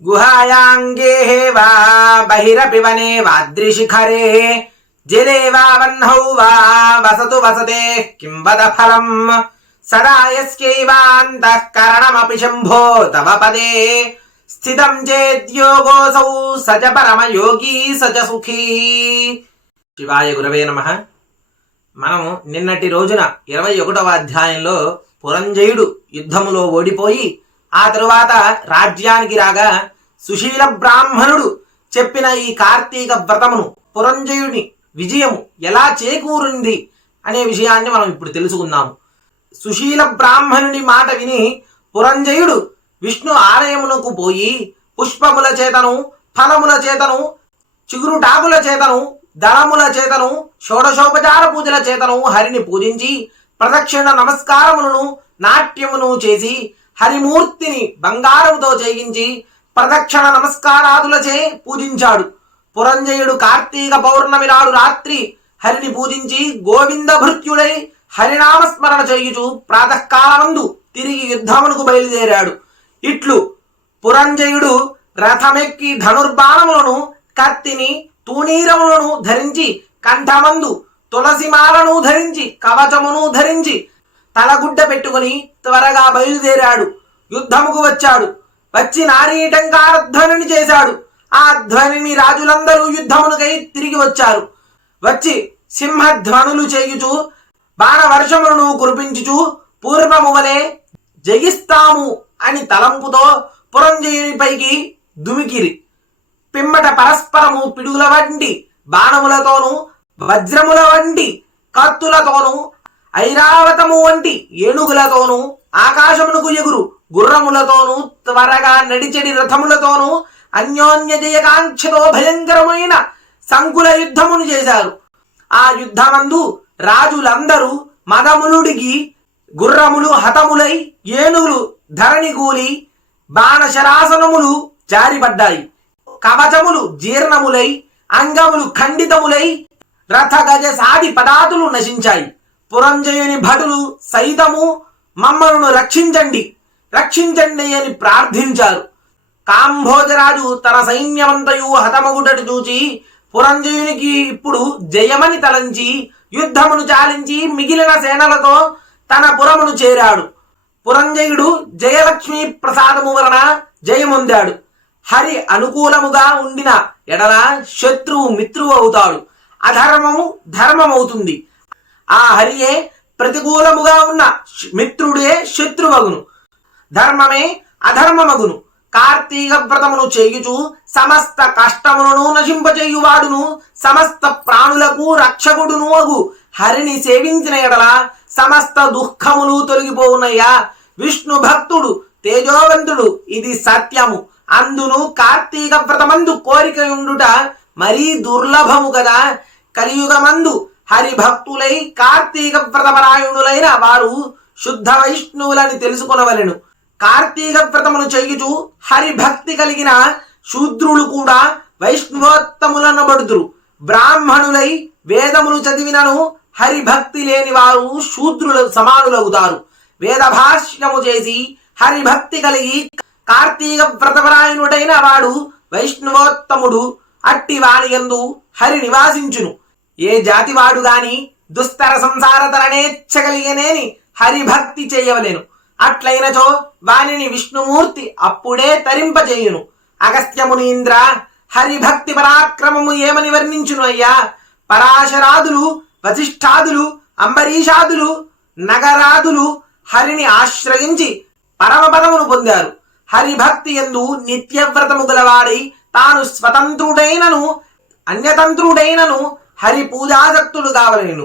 గుహాయాంగే వా బహిరపి వనే వాద్రిశిఖరే జలే వా వహ్నౌ వా వసతు వసతే కిం వద ఫలం సదా యస్యైవాంతఃకరణమపి శంభో తవ పదే స్థితం చేద్యోగోసౌ సజ పరమయోగీ సజ సుఖీ. శివాయ గురవే నమః. మనం నిన్నటి రోజున 21వ అధ్యాయంలో పురంజయుడు యుద్ధములో ఓడిపోయి ఆ తరువాత రాజ్యానికి రాగా సుశీల బ్రాహ్మణుడు చెప్పిన ఈ కార్తీక వ్రతమును పురంజయుని విజయము ఎలా చేకూరింది అనే విషయాన్ని మనం ఇప్పుడు తెలుసుకుందాము. సుశీల బ్రాహ్మణుని మాట విని పురంజయుడు విష్ణు ఆలయమునకు పోయి పుష్పముల చేతను, ఫలముల చేతను, చిగురుటాకుల చేతను, దళముల చేతను, షోడశోపచార పూజల చేతను హరిని పూజించి ప్రదక్షిణ నమస్కారములను నాట్యమును చేసి హరిమూర్తిని బంగారముతో చేయించి ప్రదక్షిణ నమస్కారాదులచే పూజించాడు. పురంజయుడు కార్తీక పౌర్ణమి నాడు రాత్రి హరిని పూజించి గోవింద భృత్యుడై హరినామస్మరణ చేయుచు ప్రాతకాలమందు తిరిగి యుద్ధమునకు బయలుదేరాడు. ఇట్లు పురంజయుడు రథమెక్కి ధనుర్బాణములను, కత్తిని, తూణీరములను ధరించి కంఠమందు తులసిమాలను ధరించి కవచమును ధరించి తలగుడ్డ పెట్టుకుని త్వరగా బయలుదేరాడు. యుద్ధముకు వచ్చాడు. వచ్చి నారీటంకార ధ్వనిని చేశాడు. ఆ ధ్వనిని రాజులందరూ యుద్ధమునకై తిరిగి వచ్చారు. వచ్చి సింహధ్వనులు చేయుచు బాణవర్షములను కురిపించుచు పూర్వము వలె జగిస్తాము అని తలంపుతో పురంజయునిపైకి దుమికిరి. పిమ్మట పరస్పరము పిడుగుల వంటి బాణములతోనూ, వజ్రముల వంటి కత్తులతోనూ, ఐరావతము వంటి ఏనుగులతోనూ, ఆకాశమునకు ఎగురు గుర్రములతోనూ, త్వరగా నడిచెడి రథములతోనూ అన్యోన్య జయకాంక్షతో భయంకరమైన సంకుల యుద్ధమును చేశారు. ఆ యుద్ధమందు రాజులందరూ మదములుడిగి గుర్రములు హతములై ఏనుగులు ధరణిగూలి బాణశరాసనములు జారిపడ్డాయి. కవచములు జీర్ణములై అంగములు ఖండితములై రథ గజ సాది పదాతులు నశించాయి. పురంజయుని భటులు సైతము మమ్మలను రక్షించండి, రక్షించండి అని ప్రార్థించారు. కాంభోజరాజు తన సైన్యమంతయు హతమగుటటు చూచి పురంజయునికి ఇప్పుడు జయమని తలంచి యుద్ధమును చాలించి మిగిలిన సేనలతో తన పురమును చేరాడు. పురంజయుడు జయలక్ష్మి ప్రసాదము వలన జయమొందాడు. హరి అనుకూలముగా ఉండిన ఎడల శత్రువు మిత్రువు అవుతాడు, అధర్మము ధర్మమవుతుంది. ఆ హరియే ప్రతికూలముగా ఉన్న మిత్రుడే శత్రువగును, ధర్మమే అధర్మమగును. కార్తీక వ్రతమును చేయుచు సమస్త కష్టములను నశింపచేయువాడును, సమస్త ప్రాణులకు రక్షకుడును అగు హరిని సేవించిన ఎడల సమస్త దుఃఖములు తొలగిపోవునయ్యా. విష్ణు భక్తుడు తేజోవంతుడు, ఇది సత్యము. అందును కార్తీక వ్రతమందు కోరిక ఉండుట మరీ దుర్లభము కదా. కలియుగమందు హరిభక్తులై కార్తీక వ్రతపరాయణులైన వారు శుద్ధ వైష్ణవులని తెలుసుకొనవలెను. కార్తీక వ్రతమును చేయుచు హరిభక్తి కలిగిన శూద్రులు కూడా వైష్ణవోత్తములనబడుదురు. బ్రాహ్మణులై వేదములు చదివినను హరిభక్తి లేని వారు శూద్రులు సమానులవుతారు. వేద భాష్యము చేసి హరిభక్తి కలిగి కార్తీక వ్రతపరాయణుడైన వాడు వైష్ణవోత్తముడు. అట్టి వాని యందు హరి నివాసించును. ఏ జాతివాడు గాని దుస్తర సంసార తరణేచ్ఛగలిగనేని హరిభక్తి చేయవలెను. అట్లైనచో వానిని విష్ణుమూర్తి అప్పుడే తరింపజేయును. అగస్త్యమునీంద్ర, హరిభక్తి పరాక్రమము ఏమని వర్ణించును అయ్యా. పరాశరాదులు, వశిష్ఠాదులు, అంబరీషాదులు, నగరాదులు హరిని ఆశ్రయించి పరమపదమును పొందారు. హరిభక్తి యందు నిత్యవ్రతము గలవాడై తాను స్వతంత్రుడైనను అన్యతంత్రుడైనను హరి పూజాసక్తులు కావలేను.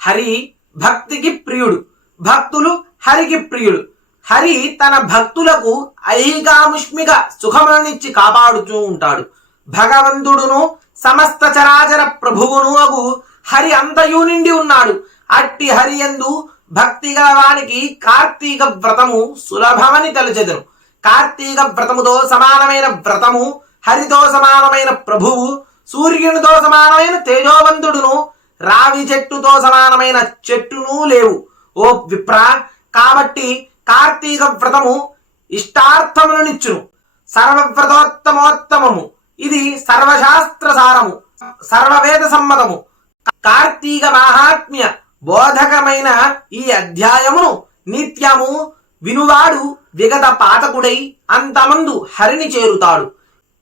హరి భక్తికి ప్రియుడు, భక్తులు హరికి ప్రియుడు. హరి తన భక్తులకు ఐహికాముష్మిక సుఖములనిచ్చి కాపాడుతూ ఉంటాడు. భగవంతుడును సమస్త చరాచర ప్రభువును అగు హరి అంతయు నిండి ఉన్నాడు. అట్టి హరి యందు భక్తి గలవానికి కార్తీక వ్రతము సులభమని తలచెదను. కార్తీక వ్రతముతో సమానమైన వ్రతము, హరితో సమానమైన ప్రభువు, సూర్యునితో సమానమైన తేజోవంతుడును, రావి చెట్టుతో సమానమైన చెట్టును లేవు. ఓ విప్ర, కాబట్టి కార్తీక వ్రతము ఇష్టార్థములనిచ్చును. సర్వవ్రతోత్తమోత్తమము. ఇది సర్వశాస్త్ర సారము, సర్వవేద సమ్మతము, కార్తీక మాహాత్మ్య బోధకమైన ఈ అధ్యాయమును నిత్యము వినువాడు విగత పాతకుడై అంతమందు హరిని చేరుతాడు.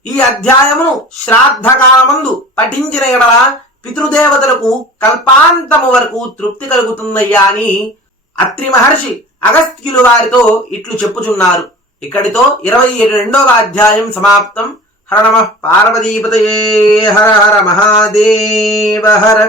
ఈ అధ్యాయమును శ్రాద్ధకాలమందు పఠించిన ఎడల పితృదేవతలకు కల్పాంతము వరకు తృప్తి కలుగుతుందయ్యా అని అత్రి మహర్షి అగస్త్యులు వారితో ఇట్లు చెప్పుచున్నారు. ఇక్కడితో 22వ అధ్యాయం సమాప్తం. హర నమః పార్వతీపతయే. హర హర మహాదేవ హర.